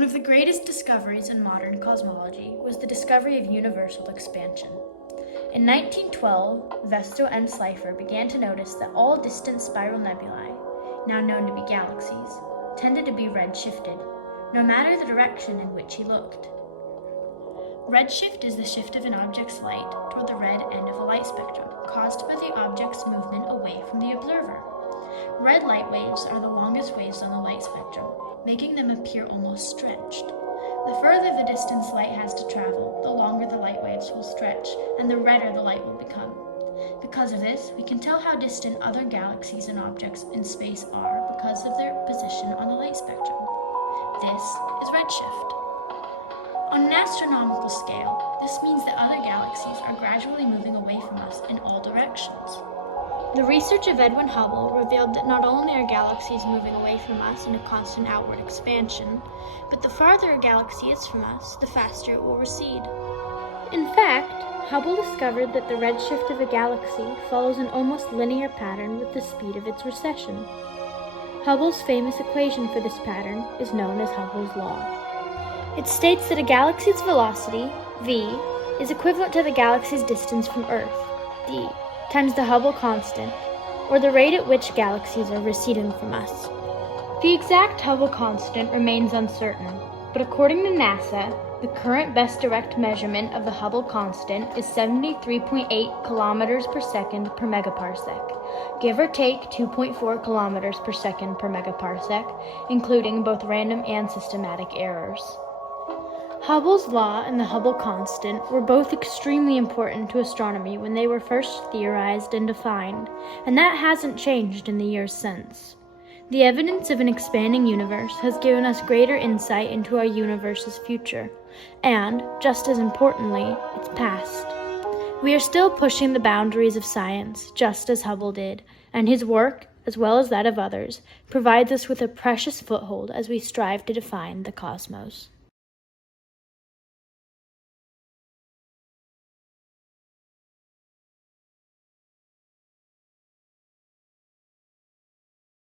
One of the greatest discoveries in modern cosmology was the discovery of universal expansion. In 1912, Vesto and Slipher began to notice that all distant spiral nebulae, now known to be galaxies, tended to be redshifted, no matter the direction in which he looked. Redshift is the shift of an object's light toward the red end of a light spectrum, caused by the object's movement away from the observer. Red light waves are the longest waves on the light spectrum, making them appear almost stretched. The further the distance light has to travel, the longer the light waves will stretch, and the redder the light will become. Because of this, we can tell how distant other galaxies and objects in space are because of their position on the light spectrum. This is redshift. On an astronomical scale, this means that other galaxies are gradually moving away from us in all directions. The research of Edwin Hubble revealed that not only are galaxies moving away from us in a constant outward expansion, but the farther a galaxy is from us, the faster it will recede. In fact, Hubble discovered that the redshift of a galaxy follows an almost linear pattern with the speed of its recession. Hubble's famous equation for this pattern is known as Hubble's law. It states that a galaxy's velocity, v, is equivalent to the galaxy's distance from Earth, d, times the Hubble constant, or the rate at which galaxies are receding from us. The exact Hubble constant remains uncertain, but according to NASA, the current best direct measurement of the Hubble constant is 73.8 kilometers per second per megaparsec, give or take 2.4 kilometers per second per megaparsec, including both random and systematic errors. Hubble's law and the Hubble constant were both extremely important to astronomy when they were first theorized and defined, and that hasn't changed in the years since. The evidence of an expanding universe has given us greater insight into our universe's future, and, just as importantly, its past. We are still pushing the boundaries of science, just as Hubble did, and his work, as well as that of others, provides us with a precious foothold as we strive to define the cosmos.